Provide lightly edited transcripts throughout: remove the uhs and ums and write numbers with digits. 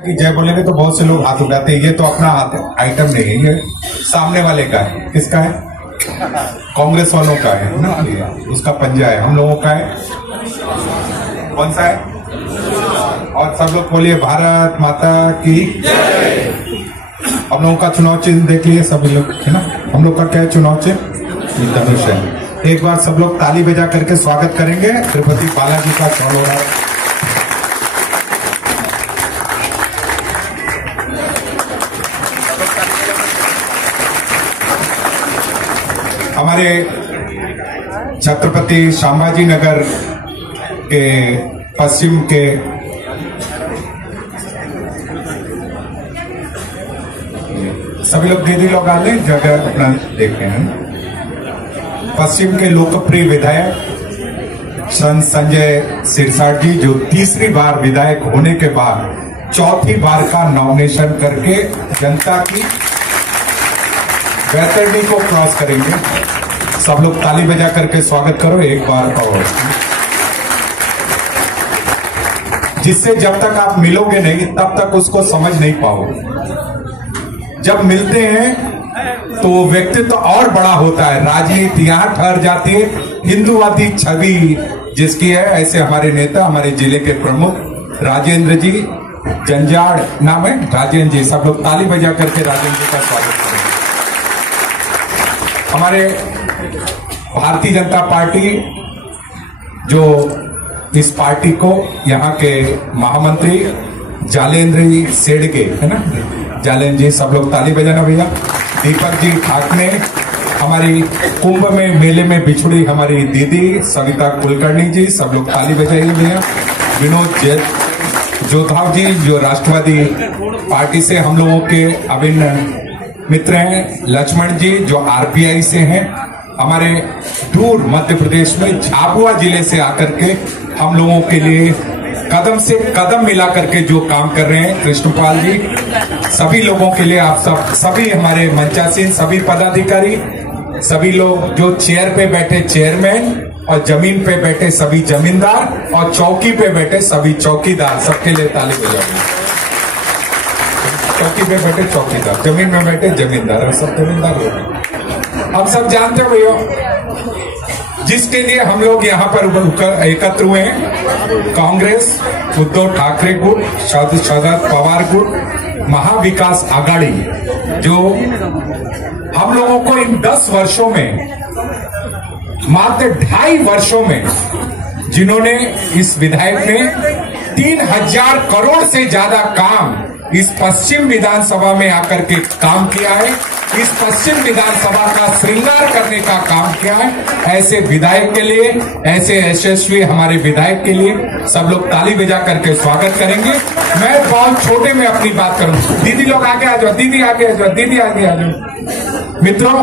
कि जय बोलेंगे तो बहुत से लोग हाथ उठाते हैं। ये तो अपना आइटम नहीं है, ये सामने वाले का है। किसका है? कांग्रेस वालों का है ना, उसका पंजा है। हम लोगों का है कौन सा है? और सब लोग बोलिए भारत माता की जय। हम लोगों का चुनाव चिन्ह देख लिए सभी लोग, है ना। हम लोग का क्या है चुनाव चिन्ह? धनुष है। एक बार सब लोग ताली बजा करके स्वागत करेंगे तिरुपति बालाजी का चौलोड़ा। हमारे छत्रपति संभाजी नगर के पश्चिम के सभी लोग दीदी लोग आ लें, जगह अपना देख रहे हैं। पश्चिम के लोकप्रिय विधायक श्री संजय सिरसाट जी, जो तीसरी बार विधायक होने के बाद चौथी बार का नॉमिनेशन करके जनता की वैतरणी को क्रॉस करेंगे। सब लोग ताली बजा करके स्वागत करो एक बार और। जिससे जब तक आप मिलोगे नहीं तब तक उसको समझ नहीं पाओगे। जब मिलते हैं तो व्यक्तित्व तो और बड़ा होता है, राजनीति यहां ठहर जाती है। हिंदूवादी छवि जिसकी है, ऐसे हमारे नेता, हमारे जिले के प्रमुख राजेंद्र जी, जंजाड़ नाम है राजेंद्र जी। सब लोग ताली बजा करके राजेंद्र जी का स्वागत करें। हमारे भारतीय जनता पार्टी, जो इस पार्टी को यहाँ के महामंत्री जालेंद्र जी सेडगे, है ना, जालेंद्र जी, सब लोग ताली बजाना भैया। दीपक जी ठाकरे, हमारी कुंभ में मेले में बिछुड़ी हमारी दीदी सविता कुलकर्णी जी, सब लोग ताली बजाइए भैया। विनोद जोधाव जी, जो राष्ट्रवादी पार्टी से हम लोगों के अभिन्न मित्र हैं। लक्ष्मण जी, जो आरपीआई से हैं। हमारे दूर मध्य प्रदेश में झाबुआ जिले से आकर के हम लोगों के लिए कदम से कदम मिला करके जो काम कर रहे हैं, कृष्णपाल जी। सभी लोगों के लिए आप सभी हमारे मंचासीन, सभी पदाधिकारी, सभी लोग जो चेयर पे बैठे चेयरमैन, और जमीन पे बैठे सभी जमींदार, और चौकी पे बैठे सभी चौकीदार, सबके लिए ताली बजाइए। चौकी पे बैठे चौकीदार, जमीन में बैठे जमींदार, और सब जमींदार लोग। हम सब जानते हो भैया, जिसके लिए हम लोग यहाँ पर एकत्र हुए हैं, कांग्रेस, उद्धव ठाकरे गुट, शरद पवार गुट, महाविकास आघाड़ी, जो हम लोगों को इन 10 वर्षों में, मात्र 2.5 वर्षों में, जिन्होंने इस विधायक ने 3000 करोड़ से ज्यादा काम इस पश्चिम विधानसभा में आकर के काम किया है, इस पश्चिम विधानसभा का श्रृंगार करने का काम किया है। ऐसे विधायक के लिए, ऐसे यशस्वी हमारे विधायक के लिए सब लोग ताली बजा करके स्वागत करेंगे। मैं बहुत छोटे में अपनी बात करूं। दीदी लोग आगे आ जाओ, दीदी आगे आ जाओ, दीदी आगे आ जाओ। मित्रों,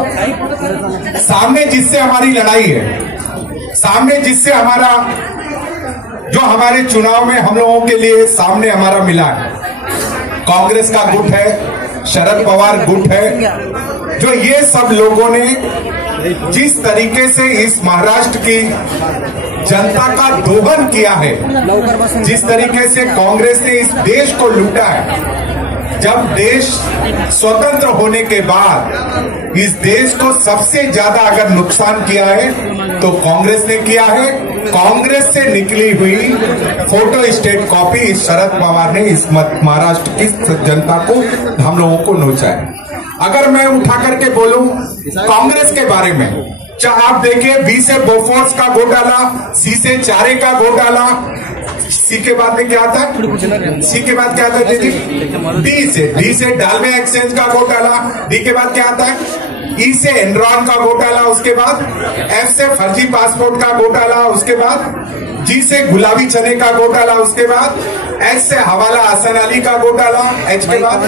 सामने जिससे हमारी लड़ाई है, सामने जिससे हमारा, जो हमारे चुनाव में हम लोगों के लिए सामने हमारा मिला है, कांग्रेस का गुट है, शरद पवार गुट है। जो ये सब लोगों ने जिस तरीके से इस महाराष्ट्र की जनता का दोहन किया है, जिस तरीके से कांग्रेस ने इस देश को लूटा है, जब देश स्वतंत्र होने के बाद इस देश को सबसे ज्यादा अगर नुकसान किया है तो कांग्रेस ने किया है। कांग्रेस से निकली हुई फोटो स्टेट कॉपी इस शरद पवार ने इस महाराष्ट्र की जनता को, हम लोगों को नोचा है। अगर मैं उठा करके बोलूं कांग्रेस के बारे में, चाहे आप देखिए, बी से बोफोर्स का घोटाला, सी से चारे का घोटाला, सी के बाद में क्या आता है, सी के बाद क्या आता है दीदी, डी से डालमिया एक्सचेंज का घोटाला, डी के बाद क्या आता है, ई से एनरॉन का घोटाला, उसके बाद एफ से फर्जी पासपोर्ट का घोटाला, उसके बाद जी से गुलाबी चने का घोटाला, उसके बाद एच से हवाला हसन अली का घोटाला, एच के बाद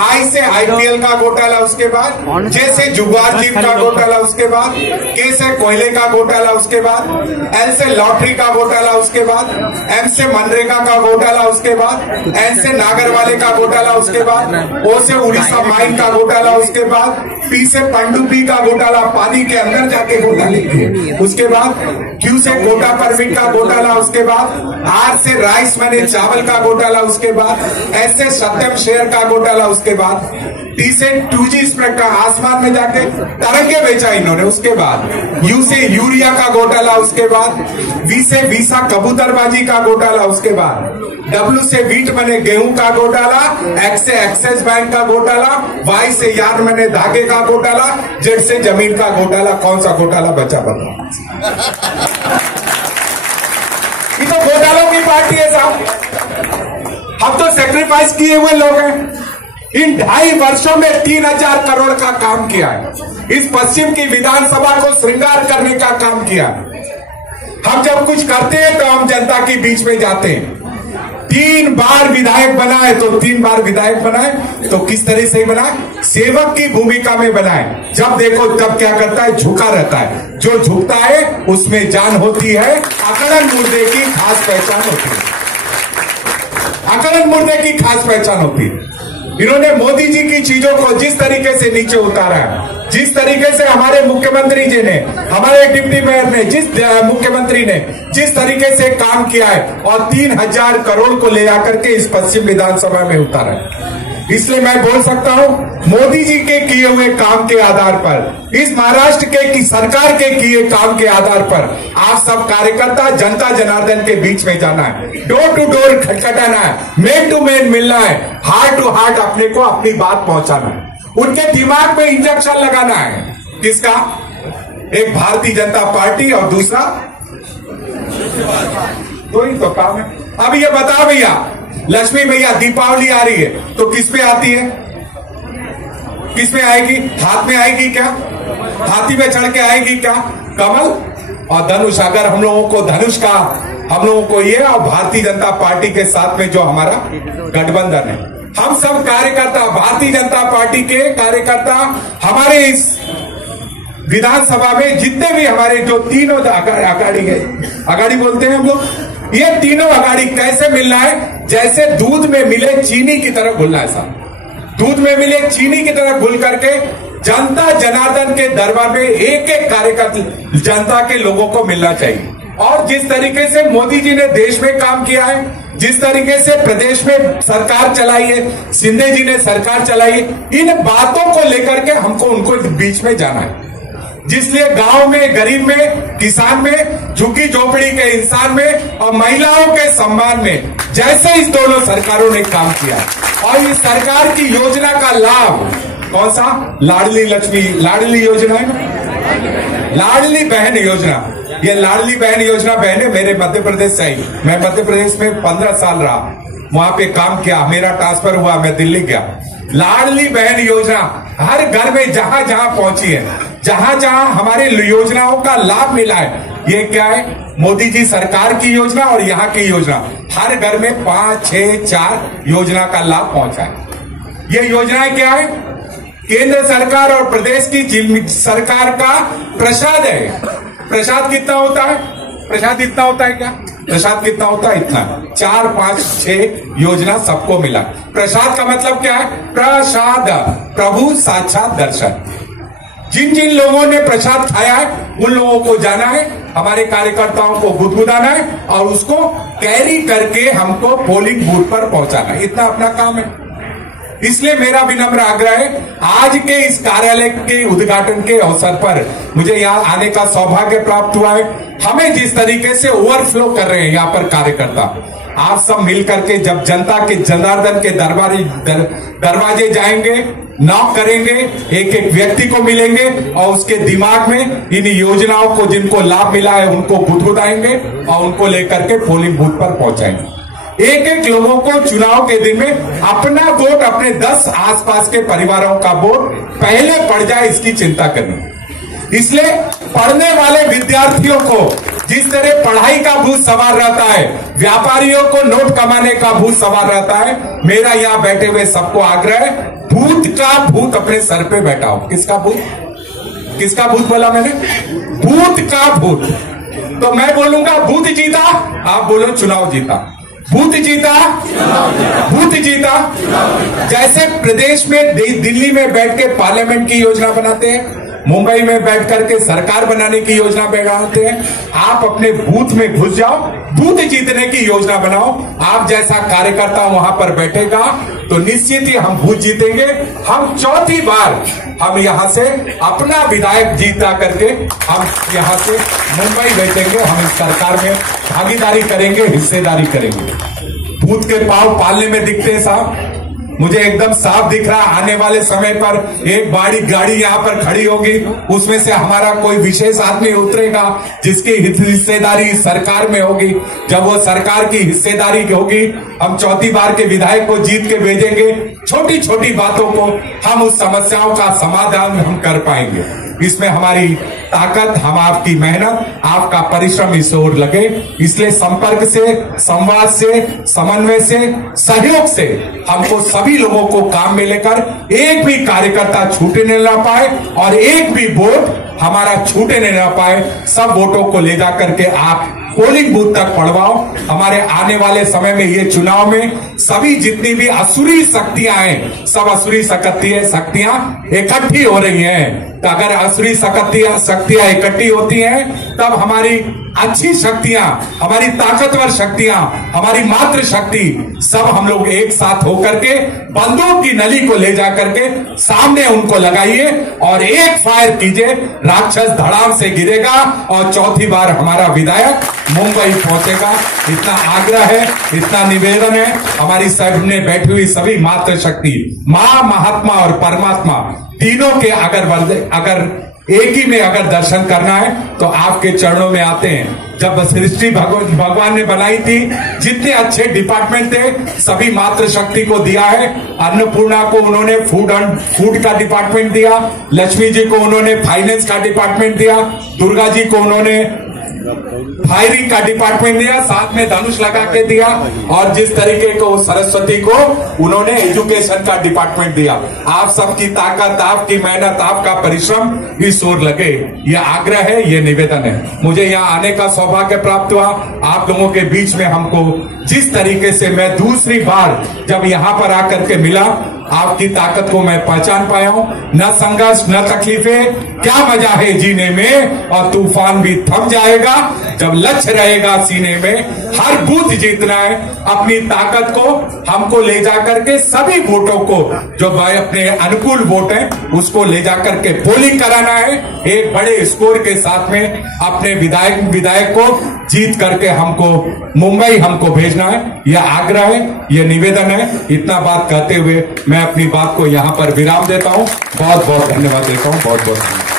आई से आईपीएल का घोटाला, उसके बाद जे से जुगार जीत का घोटाला, उसके बाद के से कोयले का घोटाला, उसके बाद एल से लॉटरी का घोटाला, उसके बाद एम से मनरेगा का घोटाला, उसके बाद एन से नागरवाले का घोटाला, उसके बाद ओ से उड़ीसा माइन का घोटाला, उसके बाद पी से पनडुब्बी का घोटाला, पानी के अंदर जाके घोटाले किए, उसके बाद क्यू से कोटा परमिट का घोटाला, उसके बाद आर से राइस मैंने चावल का घोटाला उसके बाद, ऐसे सत्यम शेयर का घोटाला उसके बाद, टी से 2G स्प्रेड का आसमान में जाके तरंगे बेचा इन्होंने उसके बाद, यू से यूरिया का घोटाला उसके बाद, वी से वीसा कबूतरबाजी का घोटाला उसके बाद, W से वीट बने गेहूं का घोटाला, X से एक्सिस बैंक का घोटाला, Y से यार्न बने धागे का घोटाला, Z से जमीन का घोटाला। कौन सा घोटाला बचा बताओ? ये तो घोटालों की पार्टी है साहब। हम तो सेक्रीफाइस किए हुए लोग हैं। इन 2.5 वर्षों में 3,000 करोड़ का काम किया है। इस पश्चिम की विधानसभा को श्रृंगार करने का काम किया। हम जब कुछ करते हैं तो हम जनता के बीच में जाते हैं। 3 बार विधायक बनाए तो 3 बार विधायक बनाए तो किस तरह से बनाए? सेवक की भूमिका में बनाए। जब देखो तब क्या करता है? झुका रहता है। जो झुकता है उसमें जान होती है। अकड़न मुर्दे की खास पहचान होती है। अकड़न मुर्दे की खास पहचान होती है। इन्होंने मोदी जी की चीजों को जिस तरीके से नीचे उतारा है, जिस तरीके से हमारे मुख्यमंत्री जी ने, हमारे डिप्टी मेयर ने, मुख्यमंत्री ने जिस तरीके से काम किया है और 3,000 करोड़ को ले जाकर के इस पश्चिम विधानसभा में उतारा है। इसलिए मैं बोल सकता हूं, मोदी जी के किए हुए काम के आधार पर, इस महाराष्ट्र की सरकार के किए काम के आधार पर आप सब कार्यकर्ता जनता जनार्दन के बीच में जाना है, डोर टू डोर खटखटाना है, मैन टू मैन मिलना है, हार्ट टू हार्ट अपने को अपनी बात पहुंचाना है, उनके दिमाग में इंजेक्शन लगाना है। किसका? एक भारतीय जनता पार्टी और दूसरा तो ही तो काम है। अब ये बता भैया, लक्ष्मी भैया दीपावली आ रही है तो किस पे आती है? किस पे आएगी? हाथ में आएगी क्या? हाथी पे चढ़ के आएगी क्या? कमल और धनुष। अगर हम लोगों को धनुष का, हम लोगों को ये, और भारतीय जनता पार्टी के साथ में जो हमारा गठबंधन है, हम सब कार्यकर्ता, भारतीय जनता पार्टी के कार्यकर्ता, हमारे इस विधानसभा में जितने भी हमारे जो तीनों अगाड़ी है, अगाड़ी बोलते हैं हम लोग, ये तीनों अगाड़ी कैसे मिलना है? जैसे दूध में मिले चीनी की तरह घुलना है साहब। दूध में मिले चीनी की तरह घुल करके जनता जनार्दन के दरबार में एक एक कार्यकर्ता जनता के लोगों को मिलना चाहिए। और जिस तरीके से मोदी जी ने देश में काम किया है, जिस तरीके से प्रदेश में सरकार चलाई है, शिंदे जी ने सरकार चलाई है, इन बातों को लेकर के हमको उनको बीच में जाना है। जिसलिए गांव में, गरीब में, किसान में, झुग्गी झोपड़ी के इंसान में और महिलाओं के सम्मान में जैसे इस दोनों सरकारों ने काम किया, और इस सरकार की योजना का लाभ कौन सा? लाडली लक्ष्मी, लाडली योजना है ना, लाडली बहन योजना। ये लाडली बहन योजना बहने मेरे मध्य प्रदेश से आई। मैं मध्य प्रदेश में 15 साल रहा, वहां पे काम किया, मेरा ट्रांसफर हुआ, मैं दिल्ली गया। लाडली बहन योजना हर घर में जहां जहां पहुंची है, जहां जहां हमारे योजनाओं का लाभ मिला है, ये क्या है? मोदी जी सरकार की योजना और यहाँ की योजना, हर घर में 5, 6, 4 योजना का लाभ पहुंचा है। ये योजनाएं क्या है? केंद्र सरकार और प्रदेश की सरकार का प्रसाद है। प्रसाद कितना होता है? प्रसाद इतना होता है क्या? प्रसाद कितना होता है? इतना। 4, 5, 6 योजना सबको मिला। प्रसाद का मतलब क्या है? प्रसाद, प्रभु साक्षात दर्शन। जिन जिन लोगों ने प्रसाद खाया है उन लोगों को जाना है, हमारे कार्यकर्ताओं को गुदगुदाना है और उसको कैरी करके हमको पोलिंग बूथ पर पहुंचाना है। इतना अपना काम है। इसलिए मेरा विनम्र आग्रह है, आज के इस कार्यालय के उद्घाटन के अवसर पर मुझे यहाँ आने का सौभाग्य प्राप्त हुआ है। हमें जिस तरीके से ओवरफ्लो कर रहे हैं यहाँ पर कार्यकर्ता, आप सब मिलकर के जब जनता के जनार्दन के दरवाजे जाएंगे, नॉक करेंगे, एक एक व्यक्ति को मिलेंगे और उसके दिमाग में इन योजनाओं को जिनको लाभ मिला है उनको गुदगुदाएंगे और उनको लेकर के पोलिंग बूथ पर पहुंचाएंगे। एक एक लोगों को चुनाव के दिन में अपना वोट, अपने 10 आसपास के परिवारों का वोट पहले पड़ जाए, इसकी चिंता करनी। इसलिए पढ़ने वाले विद्यार्थियों को जिस तरह पढ़ाई का भूत सवार रहता है, व्यापारियों को नोट कमाने का भूत सवार रहता है, मेरा यहाँ बैठे हुए सबको आग्रह है, भूत का भूत अपने सर पे बैठाओ। किसका भूत? किसका भूत बोला मैंने? भूत का भूत। तो मैं बोलूंगा भूत जीता, आप बोलो चुनाव जीता। भूत जीता, भूत जीता। जैसे प्रदेश में दिल्ली में बैठ के पार्लियामेंट की योजना बनाते हैं, मुंबई में बैठ करके सरकार बनाने की योजना बनाते हैं। आप अपने बूथ में घुस जाओ, बूथ जीतने की योजना बनाओ। आप जैसा कार्यकर्ता वहां पर बैठेगा तो निश्चित ही हम बूथ जीतेंगे। हम चौथी बार हम यहां से अपना विधायक जीता करके हम यहां से मुंबई भेजेंगे। हम इस सरकार में भागीदारी करेंगे, हिस्सेदारी करेंगे। बूथ के पांव पालने में दिखते हैं साहब, मुझे एकदम साफ दिख रहा है। आने वाले समय पर एक बड़ी गाड़ी यहाँ पर खड़ी होगी, उसमें से हमारा कोई विशेष आदमी उतरेगा जिसकी हिस्सेदारी सरकार में होगी। जब वो सरकार की हिस्सेदारी होगी, हम चौथी बार के विधायक को जीत के भेजेंगे। छोटी छोटी बातों को हम उस समस्याओं का समाधान हम कर पाएंगे। इसमें हमारी ताकत, हम आपकी मेहनत, आपका परिश्रम इस ओर लगे। इसलिए संपर्क से, संवाद से, समन्वय से, सहयोग से हमको सभी लोगों को काम में लेकर एक भी कार्यकर्ता छूटने न पाए और एक भी वोट हमारा छूटने न पाए। सब वोटों को ले जाकर के आप पोलिंग बूथ तक पढ़वाओ। हमारे आने वाले समय में ये चुनाव में सभी जितनी भी असुरी शक्तियां हैं, सब असुरी शक्तियां इकट्ठी हो रही हैं। तो अगर असुरी शक्तियां इकट्ठी होती हैं, तब हमारी अच्छी शक्तियां, हमारी ताकतवर शक्तियां, हमारी मातृ शक्ति, सब हम लोग एक साथ होकर के बंदूक की नली को ले जाकर के सामने उनको लगाइए और एक फायर कीजिए, राक्षस धड़ाम से गिरेगा और चौथी बार हमारा विधायक मुंबई पहुंचेगा। इतना आग्रह है, इतना निवेदन है। हमारी सामने बैठी हुई सभी मातृ शक्ति, मां, महात्मा और परमात्मा, तीनों के अगर एक ही में अगर दर्शन करना है तो आपके चरणों में आते हैं। जब सृष्टि भगवान ने बनाई थी, जितने अच्छे डिपार्टमेंट थे सभी मातृ शक्ति को दिया है। अन्नपूर्णा को उन्होंने फूड का डिपार्टमेंट दिया, लक्ष्मी जी को उन्होंने फाइनेंस का डिपार्टमेंट दिया, दुर्गा जी को उन्होंने फायरिंग का डिपार्टमेंट दिया, साथ में धनुष लगा के दिया, और जिस तरीके को सरस्वती को उन्होंने एजुकेशन का डिपार्टमेंट दिया। आप सबकी ताकत, आपकी मेहनत, आपका परिश्रम इस ओर लगे, ये आग्रह है, ये निवेदन है। मुझे यहाँ आने का सौभाग्य प्राप्त हुआ। आप लोगों के बीच में हमको जिस तरीके से मैं दूसरी बार जब यहाँ पर आकर के मिला, आपकी ताकत को मैं पहचान पाया हूं। न संघर्ष, न तकलीफें, क्या मजा है जीने में, और तूफान भी थम जाएगा जब लक्ष्य रहेगा सीने में। हर बूथ जीतना है। अपनी ताकत को हमको ले जाकर के सभी वोटों को, जो अपने अनुकूल वोट है, उसको ले जाकर के पोलिंग कराना है। एक बड़े स्कोर के साथ में अपने विधायक को जीत करके हमको मुंबई हमको भेजना है। यह आग्रह है, यह निवेदन है। इतना बात कहते हुए मैं अपनी बात को यहाँ पर विराम देता हूँ। बहुत बहुत धन्यवाद देता हूँ। बहुत बहुत धन्यवाद।